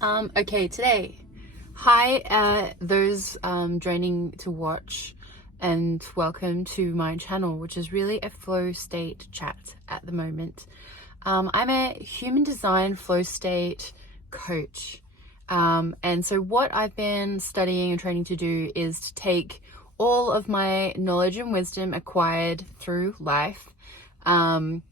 Okay, today, hi, those joining to watch, and welcome to my channel, which is really a flow state chat at the moment. I'm a human design flow state coach. And so what I've been studying and training to do is to take all of my knowledge and wisdom acquired through life,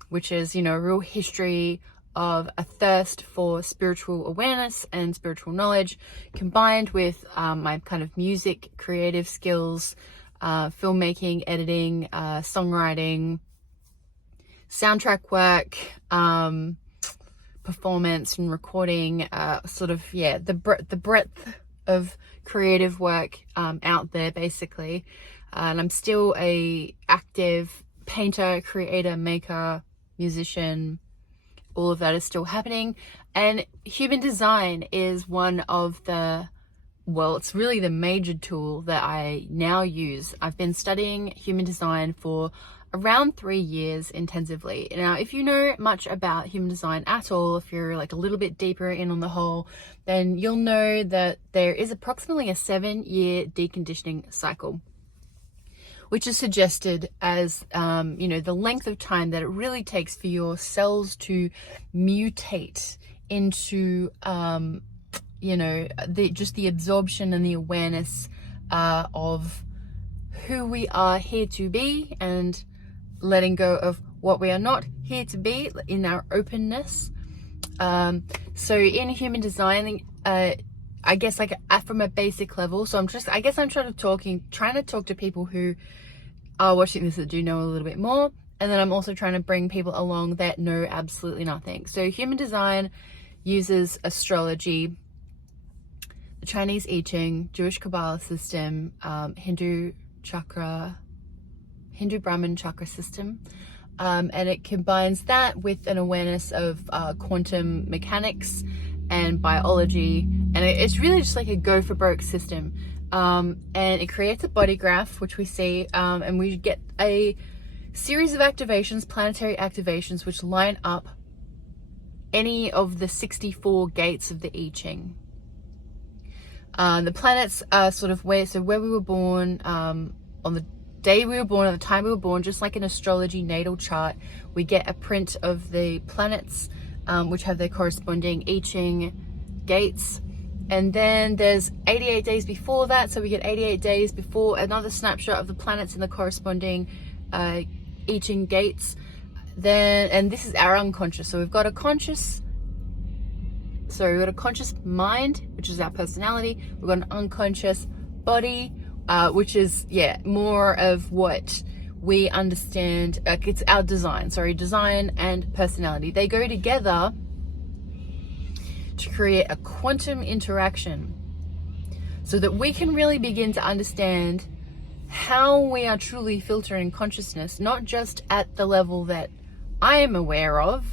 which is, a real history of a thirst for spiritual awareness and spiritual knowledge, combined with my kind of music, creative skills, filmmaking, editing, songwriting, soundtrack work, performance and recording, the breadth of creative work out there, basically. And I'm still a active painter, creator, maker, musician. All of that is still happening. And human design is one of it's really the major tool that I now use. I've been studying human design for around 3 years intensively. Now, if you know much about human design at all, if you're like a little bit deeper in on the whole, then you'll know that there is approximately a 7-year deconditioning cycle, which is suggested as, the length of time that it really takes for your cells to mutate into, the absorption and the awareness of who we are here to be, and letting go of what we are not here to be in our openness. So in human design, I guess from a basic level. So I'm trying to talk to people who are watching this that do know a little bit more. And then I'm also trying to bring people along that know absolutely nothing. So human design uses astrology, the Chinese I Ching, Jewish Kabbalah system, Hindu Brahmin chakra system. And it combines that with an awareness of quantum mechanics and biology, and it's really just like a go for broke system, and it creates a body graph, which we see, and we get a series of activations, planetary activations, which line up any of the 64 gates of the I Ching. The planets are sort of where we were born, on the day we were born, at the time we were born, just like an astrology natal chart, we get a print of the planets, which have their corresponding I Ching gates. And then there's 88 days before that, so we get 88 days before another snapshot of the planets in the corresponding I Ching gates. And this is our unconscious. So we've got a conscious mind, which is our personality. We've got an unconscious body, which is more of what we understand. It's our design and personality. They go together to create a quantum interaction, so that we can really begin to understand how we are truly filtering consciousness, not just at the level that I am aware of,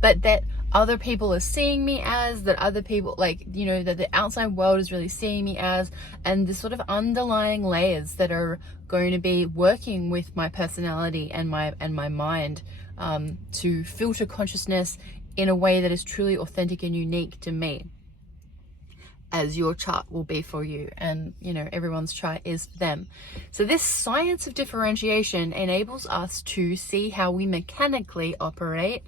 but that other people are seeing me as, that other people, that the outside world is really seeing me as, and the sort of underlying layers that are going to be working with my personality and my mind, to filter consciousness in a way that is truly authentic and unique to me, as your chart will be for you, and everyone's chart is them. So this science of differentiation enables us to see how we mechanically operate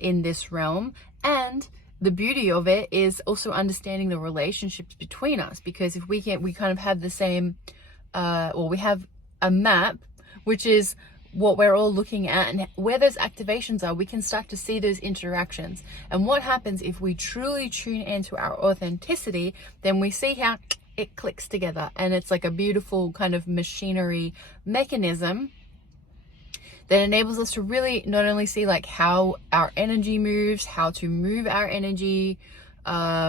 in this realm, and the beauty of it is also understanding the relationships between us, because if we kind of have the same, we have a map, which is what we're all looking at, and where those activations are, we can start to see those interactions. And what happens if we truly tune into our authenticity, then we see how it clicks together, and it's like a beautiful kind of machinery mechanism that enables us to really not only see how our energy moves, how to move our energy, how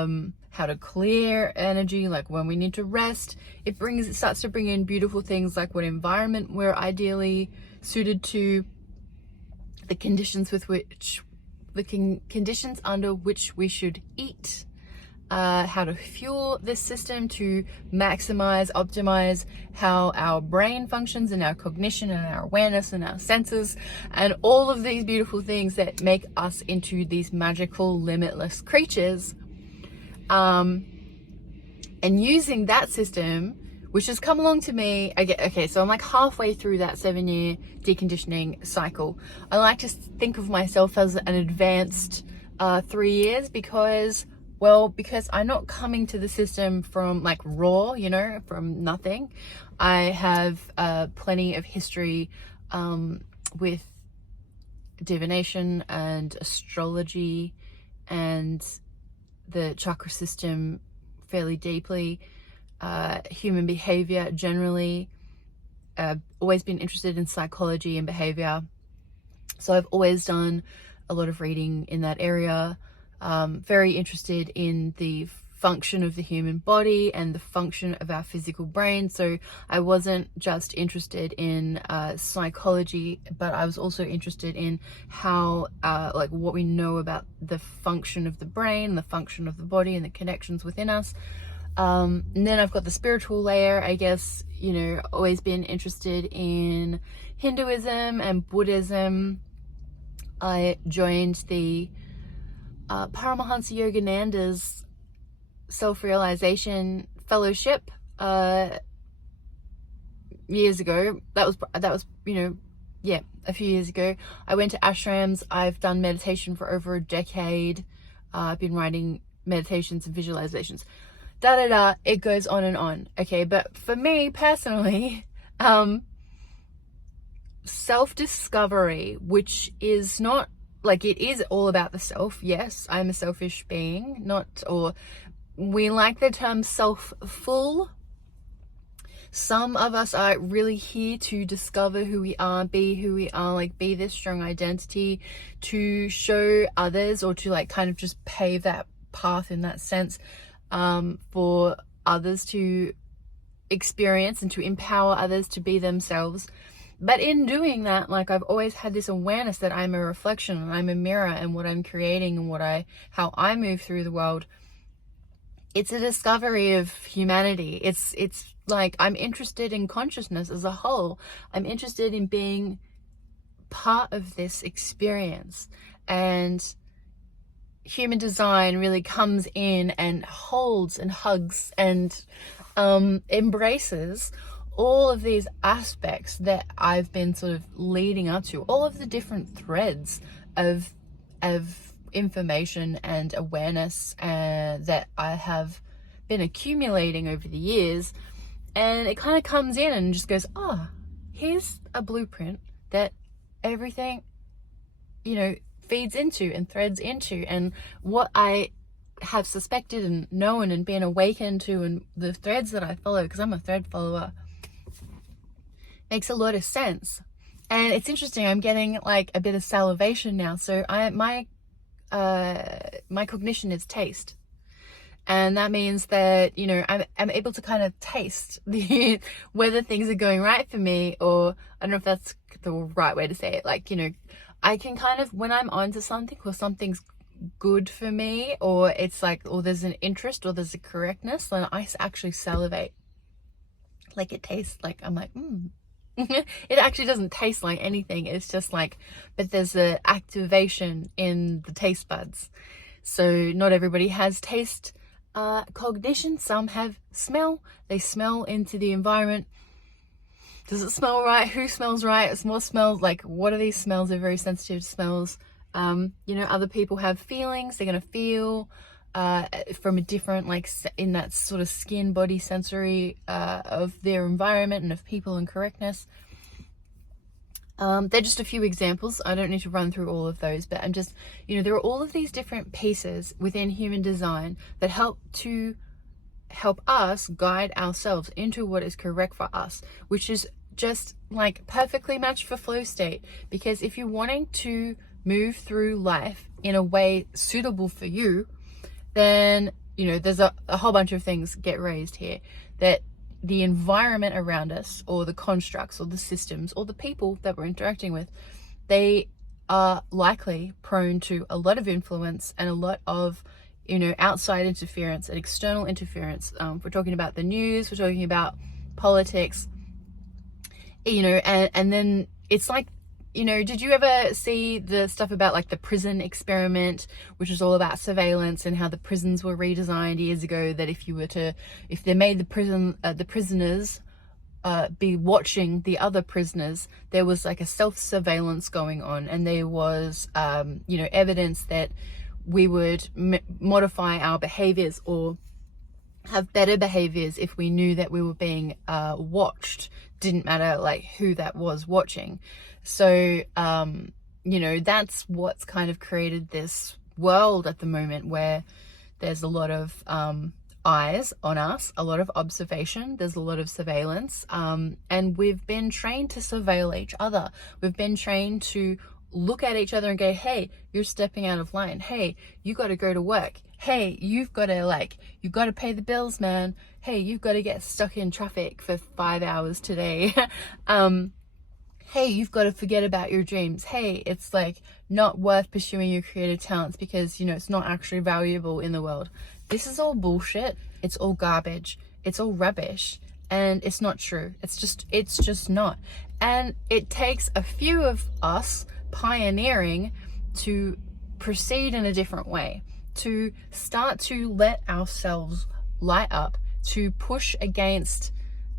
to clear energy, when we need to rest. It starts to bring in beautiful things like what environment we're ideally suited to, the conditions under which we should eat, how to fuel this system to maximize, optimize how our brain functions, and our cognition and our awareness and our senses, and all of these beautiful things that make us into these magical, limitless creatures And using that system, which has come along to me, so I'm like halfway through that 7-year deconditioning cycle. I like to think of myself as an advanced 3 years because I'm not coming to the system from like raw, from nothing. I have plenty of history with divination and astrology and the chakra system fairly deeply, human behavior generally. Always been interested in psychology and behavior, so I've always done a lot of reading in that area. Very interested in the function of the human body and the function of our physical brain. So I wasn't just interested in psychology, but I was also interested in how like what we know about the function of the brain, the function of the body, and the connections within us. And then I've got the spiritual layer, I guess. Always been interested in Hinduism and Buddhism. I joined the Paramahansa Yogananda's self-realization fellowship years ago. That was a few years ago. I went to ashrams. I've done meditation for over a decade. I've been writing meditations and visualizations. It goes on and on. Okay, but for me personally, self-discovery, which is not like, it is all about the self. Yes, I'm a selfish being, we like the term self-full. Some of us are really here to discover who we are, be who we are, like be this strong identity to show others, or to like kind of just pave that path in that sense, for others to experience and to empower others to be themselves. But in doing that, like, I've always had this awareness that I'm a reflection and I'm a mirror, and what I'm creating and how I move through the world, it's a discovery of humanity. It's like, I'm interested in consciousness as a whole. I'm interested in being part of this experience, and human design really comes in and holds and hugs and embraces all of these aspects that I've been sort of leading up to, all of the different threads of information and awareness that I have been accumulating over the years. And it kind of comes in and just goes, here's a blueprint that everything, feeds into and threads into, and what I have suspected and known and been awakened to, and the threads that I follow, because I'm a thread follower, makes a lot of sense. And it's interesting, I'm getting like a bit of salivation now. So my cognition is taste. And that means that, I'm able to kind of taste whether things are going right for me, or I don't know if that's the right way to say it. Like, I can kind of, when I'm onto something, or something's good for me, or it's like, or there's an interest, or there's a correctness, then I actually salivate. Like, it tastes like, I'm like, It actually doesn't taste like anything. It's just like, but there's an activation in the taste buds. So not everybody has taste cognition. Some have smell. They smell into the environment. Does it smell right? Who smells right? It's more smells, like, what are these smells? They're very sensitive to smells. Other people have feelings. They're going to feel from a different, like, in that sort of skin body sensory of their environment and of people and correctness. They're just a few examples. I don't need to run through all of those, but I'm just, there are all of these different pieces within human design that help us guide ourselves into what is correct for us, which is just like perfectly matched for flow state. Because if you're wanting to move through life in a way suitable for you, then there's a whole bunch of things get raised here, that the environment around us, or the constructs, or the systems, or the people that we're interacting with, they are likely prone to a lot of influence and a lot of outside interference and external interference. We're talking about the news, we're talking about politics, and then it's like did you ever see the stuff about like the prison experiment, which is all about surveillance and how the prisons were redesigned years ago, that if they made the prisoners be watching the other prisoners, there was like a self-surveillance going on, and there was evidence that we would modify our behaviors or have better behaviors if we knew that we were being watched. Didn't matter like who that was watching. So that's what's kind of created this world at the moment, where there's a lot of eyes on us, a lot of observation, there's a lot of surveillance, and we've been trained to surveil each other. We've been trained to look at each other and go, hey, you're stepping out of line. Hey, you got to go to work. Hey, you've got to pay the bills, man. Hey, you've got to get stuck in traffic for 5 hours today. Hey, you've got to forget about your dreams. Hey, it's like not worth pursuing your creative talents because, it's not actually valuable in the world. This is all bullshit. It's all garbage. It's all rubbish. And it's not true. It's just not. And it takes a few of us pioneering to proceed in a different way, to start to let ourselves light up, to push against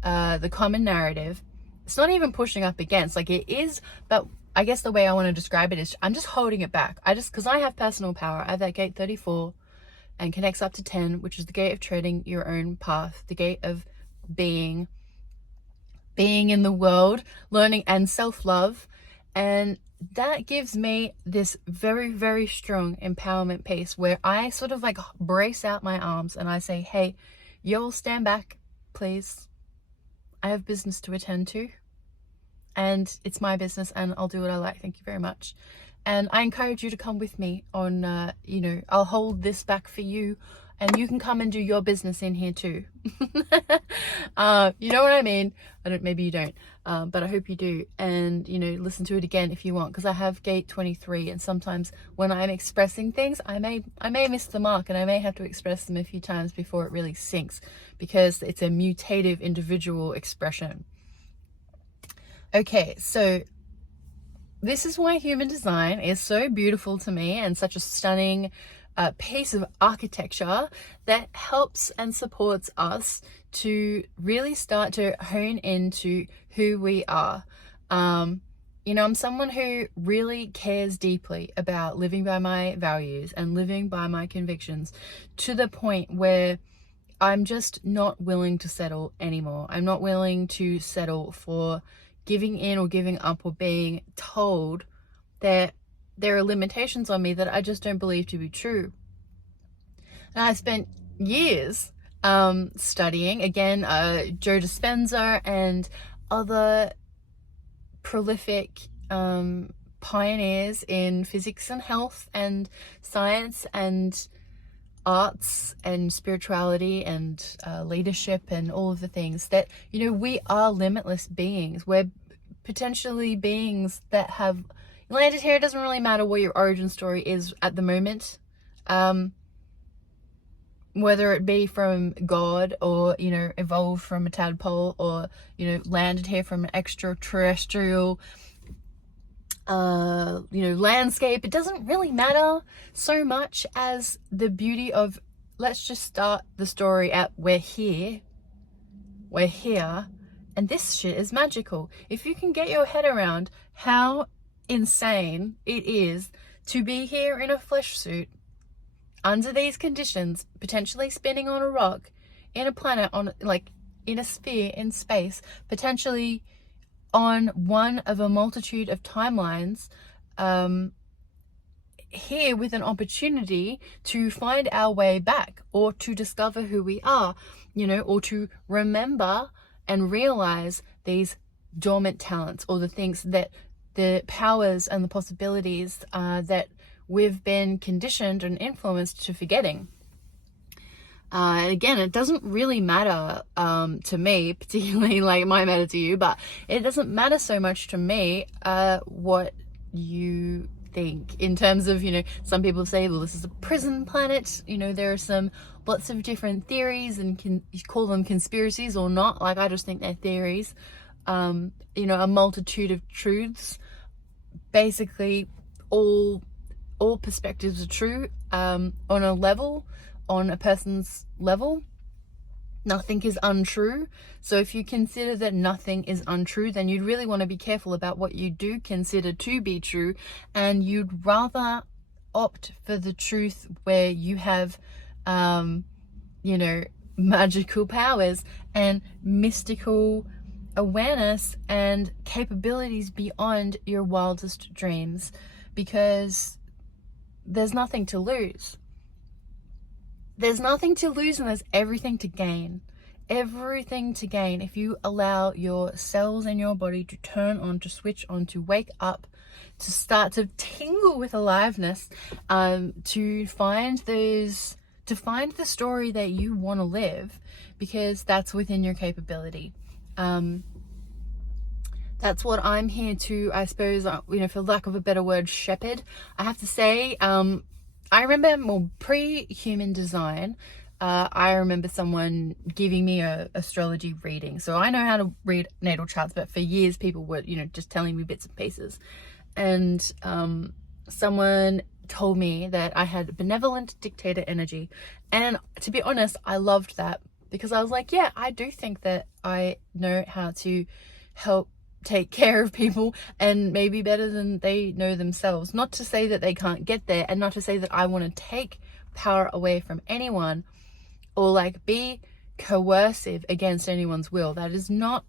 the common narrative. It's not even pushing up against, like it is, but I guess the way I want to describe it is I'm just holding it back. Because I have personal power. I have that gate 34 and connects up to 10, which is the gate of treading your own path, the gate of being in the world, learning and self-love. And that gives me this very, very strong empowerment piece where I sort of like brace out my arms and I say, hey, y'all stand back, please. I have business to attend to, and it's my business and I'll do what I like. Thank you very much. And I encourage you to come with me on, I'll hold this back for you, and you can come and do your business in here too. You know what I mean? Maybe you don't, but I hope you do. And, listen to it again if you want, because I have gate 23, and sometimes when I'm expressing things, I may miss the mark, and I may have to express them a few times before it really sinks, because it's a mutative individual expression. Okay, so this is why human design is so beautiful to me and such a stunning piece of architecture that helps and supports us to really start to hone into who we are. I'm someone who really cares deeply about living by my values and living by my convictions, to the point where I'm just not willing to settle anymore. I'm not willing to settle for giving in or giving up or being told that there are limitations on me that I just don't believe to be true. And I spent years studying, again, Joe Dispenza and other prolific pioneers in physics and health and science and arts and spirituality and leadership and all of the things that, we are limitless beings. We're potentially beings that have landed here. It doesn't really matter what your origin story is at the moment, whether it be from God or, evolved from a tadpole, or, landed here from an extraterrestrial landscape. It doesn't really matter so much as the beauty of, let's just start the story at we're here, and this shit is magical. If you can get your head around how insane it is to be here in a flesh suit under these conditions, potentially spinning on a rock in a planet, in a sphere in space, potentially on one of a multitude of timelines, here with an opportunity to find our way back, or to discover who we are, or to remember and realize these dormant talents, or the things that, the powers and the possibilities that we've been conditioned and influenced to forgetting. Again, it doesn't really matter to me, particularly, like it might matter to you, but it doesn't matter so much to me what you think in terms of, some people say, well, this is a prison planet. There are lots of different theories, and you call them conspiracies or not. Like, I just think they're theories. A multitude of truths basically all perspectives are true on a person's level. Nothing is untrue. So if you consider that nothing is untrue, then you'd really want to be careful about what you do consider to be true, and you'd rather opt for the truth where you have magical powers and mystical awareness and capabilities beyond your wildest dreams, because there's nothing to lose. There's nothing to lose and there's everything to gain. Everything to gain if you allow your cells in your body to turn on, to switch on, to wake up, to start to tingle with aliveness, to find the story that you want to live, because that's within your capability. That's what I'm here to, I suppose, for lack of a better word, shepherd. I have to say, I remember pre-human design, I remember someone giving me a astrology reading. So I know how to read natal charts, but for years people were, just telling me bits and pieces. And someone told me that I had benevolent dictator energy. And to be honest, I loved that, because I was like, yeah, I do think that I know how to help take care of people, and maybe better than they know themselves. Not to say that they can't get there, and not to say that I want to take power away from anyone or be coercive against anyone's will. That is not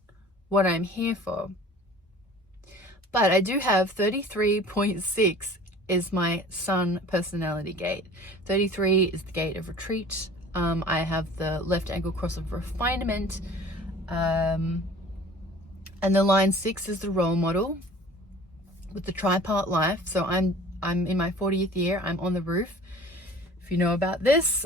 what I'm here for. But I do have 33.6 is my sun personality gate. 33 is the gate of retreat. I have the left angle cross of refinement. And the line 6 is the role model with the tripart life. So I'm in my 40th year. I'm on the roof. If you know about this,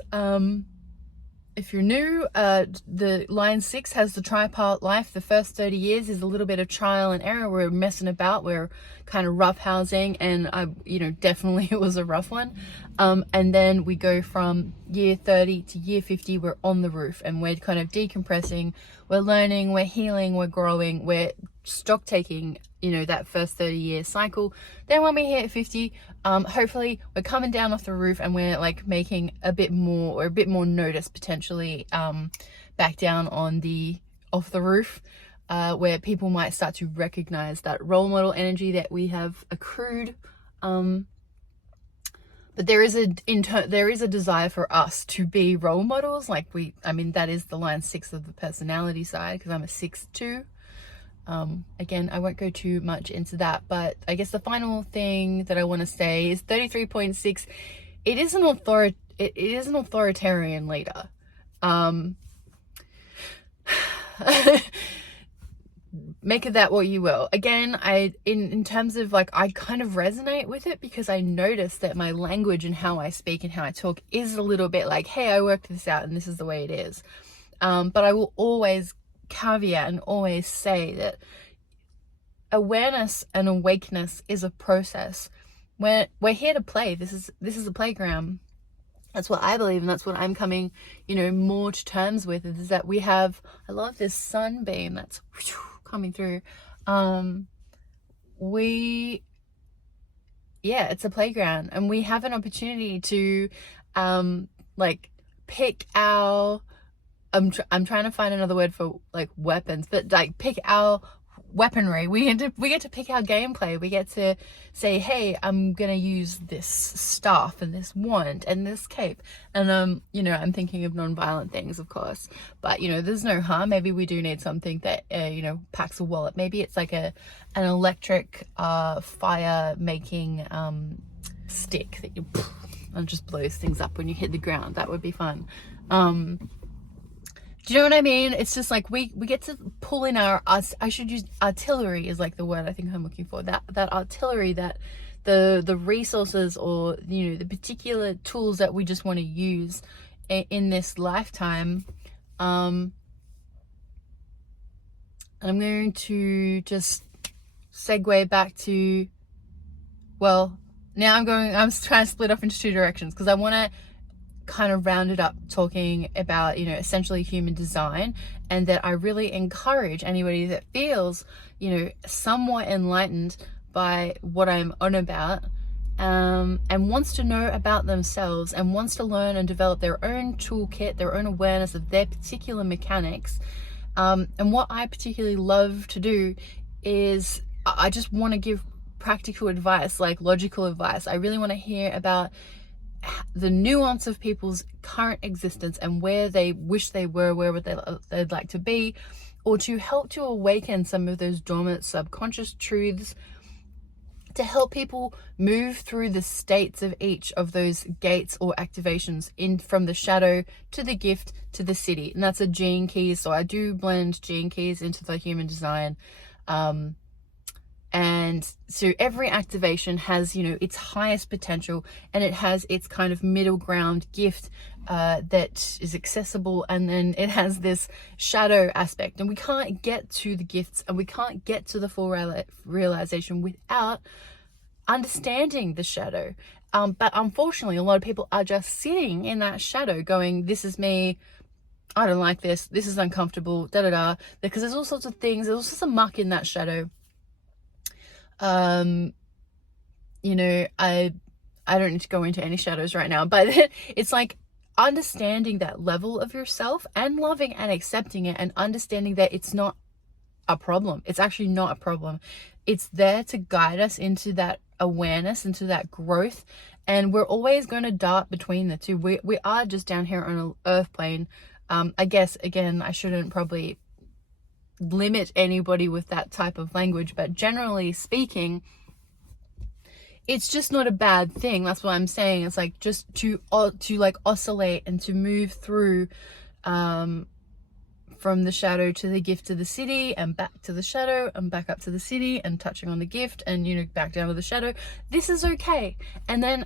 if you're new, the line 6 has the tripart life. The first 30 years is a little bit of trial and error. We're messing about. We're kind of roughhousing, and definitely it was a rough one. And then we go from year 30 to year 50. We're on the roof, and we're kind of decompressing. We're learning, we're healing, we're growing, we're stock taking, that first 30-year cycle. Then when we hit 50, hopefully we're coming down off the roof, and we're making a bit more notice potentially back down off the roof, where people might start to recognize that role model energy that we have accrued. But there is a desire for us to be role models. That is the line 6 of the personality side, because I'm a 6 too. Again, I won't go too much into that, but I guess the final thing that I want to say is 33.6. It is an authoritarian leader. Make of that what you will. Again, in terms of I kind of resonate with it, because I notice that my language and how I speak and how I talk is a little bit hey, I worked this out and this is the way it is. But I will always caveat and always say that awareness and awakeness is a process. We're here to play. This is a playground. That's what I believe, and that's what I'm coming, more to terms with, is that we have, I love this sunbeam that's coming through. It's a playground, and we have an opportunity to pick our, I'm trying to find another word for weapons, but pick our weaponry. We get to pick our gameplay. We get to say, hey, I'm gonna use this staff and this wand and this cape, and I'm thinking of non-violent things, of course, but there's no harm. Maybe we do need something that packs a wallet. Maybe it's an electric fire making stick that and just blows things up when you hit the ground. That would be fun. Do you know what I mean? It's just we get to pull in I should use artillery is the word I think I'm looking for. That artillery, that the resources, or the particular tools that we just want to use in this lifetime. I'm going to just segue back to, now I'm trying to split up into two directions, because I want to kind of rounded up talking about essentially human design, and that I really encourage anybody that feels somewhat enlightened by what I'm on about, and wants to know about themselves and wants to learn and develop their own toolkit, their own awareness of their particular mechanics. And what I particularly love to do is I just want to give practical advice, like logical advice. I really want to hear about the nuance of people's current existence and where they wish they were, where would they'd like to be, or to help to awaken some of those dormant subconscious truths, to help people move through the states of each of those gates or activations in from the shadow to the gift to the city. And that's a gene key. So I do blend gene keys into the human design. And so every activation has, you know, its highest potential, and it has its kind of middle ground gift that is accessible, and then it has this shadow aspect. And we can't get to the gifts and we can't get to the full realization without understanding the shadow. But unfortunately, a lot of people are just sitting in that shadow going, this is me, I don't like this is uncomfortable, because there's all sorts of things, there's all sorts of muck in that shadow. You know, I don't need to go into any shadows right now, but it's like understanding that level of yourself and loving and accepting it, and understanding that it's not a problem. It's actually not a problem. It's there to guide us into that awareness, into that growth. And we're always going to dart between the two. We are just down here on an earth plane. I guess, again, I shouldn't probably limit anybody with that type of language, but generally speaking, it's just not a bad thing. That's what I'm saying. It's like just to like oscillate and to move through from the shadow to the gift to the city, and back to the shadow and back up to the city, and touching on the gift, and, you know, back down to the shadow. This is okay. And then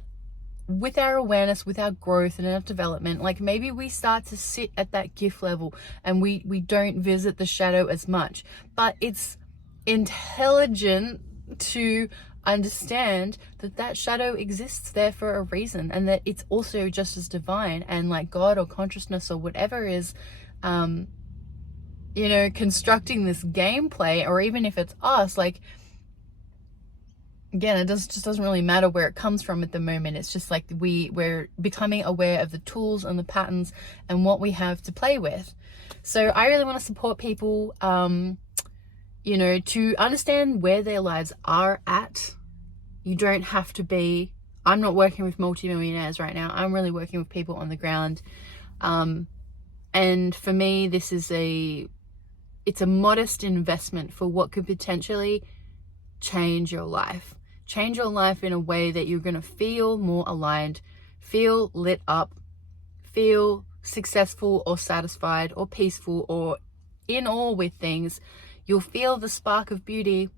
with our awareness, with our growth and our development, like maybe we start to sit at that gift level and we don't visit the shadow as much. But it's intelligent to understand that that shadow exists there for a reason, and that it's also just as divine, and like God or consciousness or whatever is you know, constructing this gameplay, or even if it's us, like, again, it just doesn't really matter where it comes from at the moment. It's just like we're becoming aware of the tools and the patterns and what we have to play with. So I really want to support people, you know, to understand where their lives are at. You don't have to be, I'm not working with multimillionaires right now. I'm really working with people on the ground. And for me, this is it's a modest investment for what could potentially change your life. Change your life in a way that you're going to feel more aligned, feel lit up, feel successful or satisfied or peaceful or in awe with things. You'll feel the spark of beauty,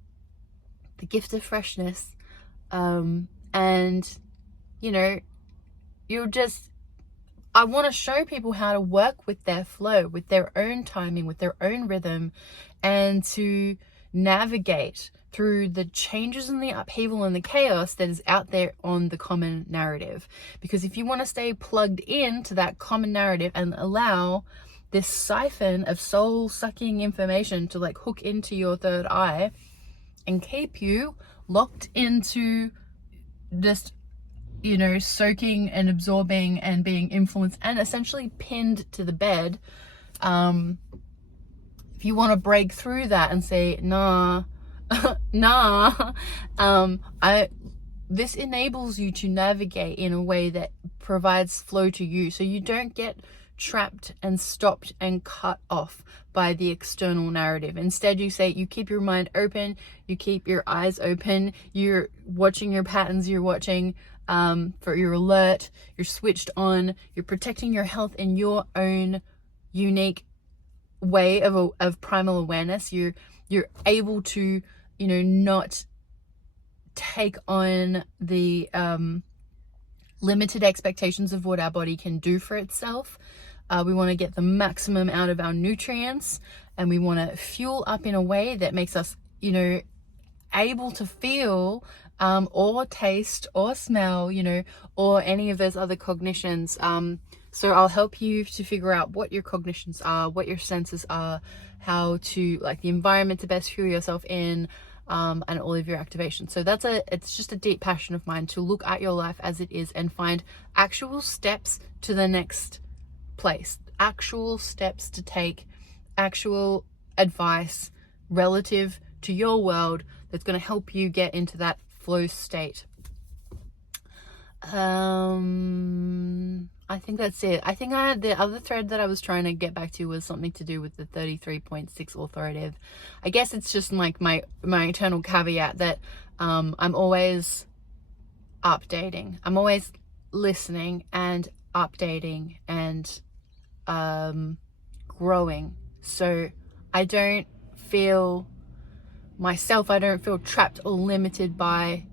the gift of freshness, and, you know, I want to show people how to work with their flow, with their own timing, with their own rhythm, and to navigate through the changes and the upheaval and the chaos that is out there on the common narrative. Because if you want to stay plugged in to that common narrative and allow this siphon of soul-sucking information to like hook into your third eye and keep you locked into just, you know, soaking and absorbing and being influenced and essentially pinned to the bed, if you want to break through that and say, nah, this enables you to navigate in a way that provides flow to you, so you don't get trapped and stopped and cut off by the external narrative. Instead, you keep your mind open, you keep your eyes open, you're watching your patterns, you're watching you're alert, you're switched on, you're protecting your health in your own unique way of primal awareness. You're able to, you know, not take on the limited expectations of what our body can do for itself. We want to get the maximum out of our nutrients, and we want to fuel up in a way that makes us, you know, able to feel or taste or smell, you know, or any of those other cognitions. So I'll help you to figure out what your cognitions are, what your senses are, how to, like, the environment to best fuel yourself in, and all of your activation. So it's just a deep passion of mine to look at your life as it is and find actual steps to the next place, actual steps to take, actual advice relative to your world that's going to help you get into that flow state. I think that's it. I think the other thread that I was trying to get back to was something to do with the 33.6 authoritative. I guess it's just like my eternal caveat that I'm always updating. I'm always listening and updating and growing. So I don't feel trapped or limited by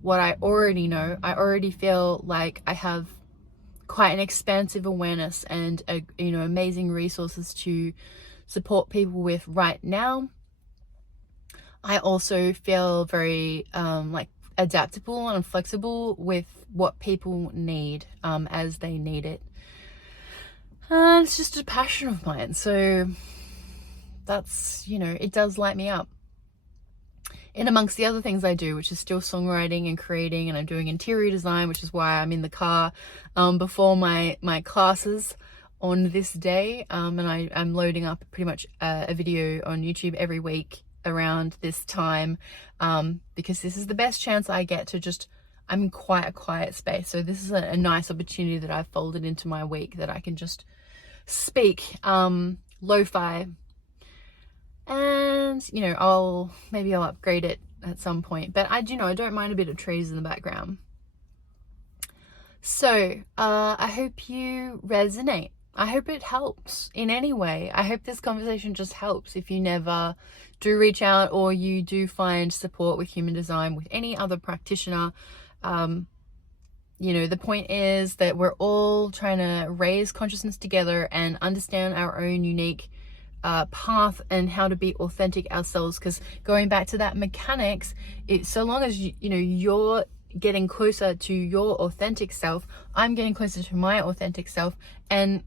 what I already know. I already feel like I have quite an expansive awareness and amazing resources to support people with right now. I also feel very like adaptable and flexible with what people need as they need it. It's just a passion of mine, so that's, it does light me up. In amongst the other things I do, which is still songwriting and creating, and I'm doing interior design, which is why I'm in the car before my classes on this day, and I'm loading up pretty much a video on YouTube every week around this time, because this is the best chance I get to I'm in quite a quiet space, so this is a nice opportunity that I've folded into my week that I can just speak lo-fi. And I'll upgrade it at some point, but I don't mind a bit of trees in the background. So I hope you resonate. I hope it helps in any way. I hope this conversation just helps. If you never do reach out, or you do find support with human design with any other practitioner, the point is that we're all trying to raise consciousness together and understand our own unique path and how to be authentic ourselves. Because going back to that mechanics, so long as you're getting closer to your authentic self, I'm getting closer to my authentic self, and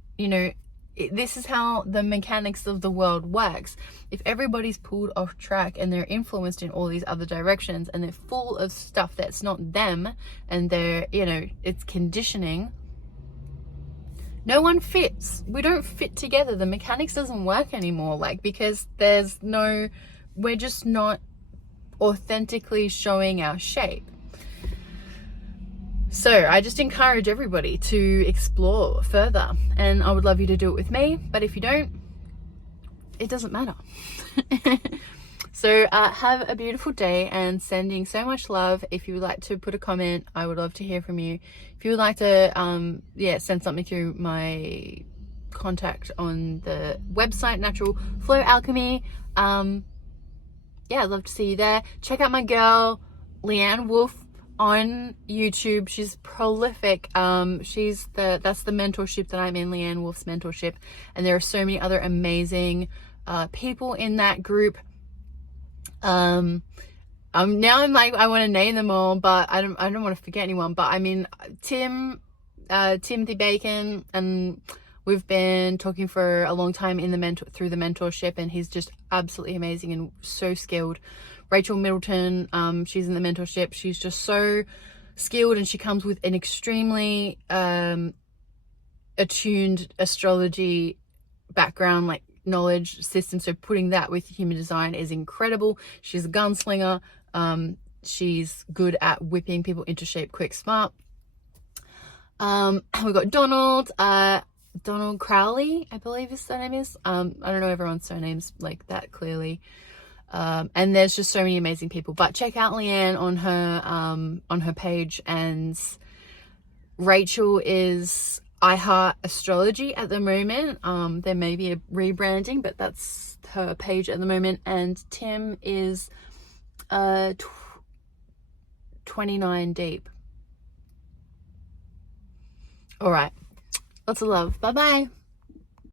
this is how the mechanics of the world works. If everybody's pulled off track and they're influenced in all these other directions and they're full of stuff that's not them, and they're it's conditioning, no one fits. We don't fit together. The mechanics doesn't work anymore, because we're just not authentically showing our shape. So I just encourage everybody to explore further, and I would love you to do it with me, but if you don't, it doesn't matter. So have a beautiful day, and sending so much love. If you would like to put a comment, I would love to hear from you. If you would like to send something through my contact on the website, Natural Flow Alchemy, I'd love to see you there. Check out my girl Leanne Wolf on YouTube. She's prolific. That's the mentorship that I'm in, Leanne Wolf's mentorship, and there are so many other amazing people in that group. Now I'm like, I want to name them all, but I don't want to forget anyone. But I mean, Timothy Bacon, and we've been talking for a long time through the mentorship, and he's just absolutely amazing and so skilled. Rachel Middleton, she's in the mentorship. She's just so skilled, and she comes with an extremely attuned astrology background, knowledge system. So putting that with human design is incredible. She's a gunslinger. She's good at whipping people into shape quick, smart. We've got Donald Crowley, I believe his surname is. I don't know everyone's surnames like that clearly. And there's just so many amazing people, but check out Leanne on her page, and Rachel is I Heart Astrology at the moment. There may be a rebranding, but that's her page at the moment. And Tim is 29 Deep. All right, lots of love. Bye bye.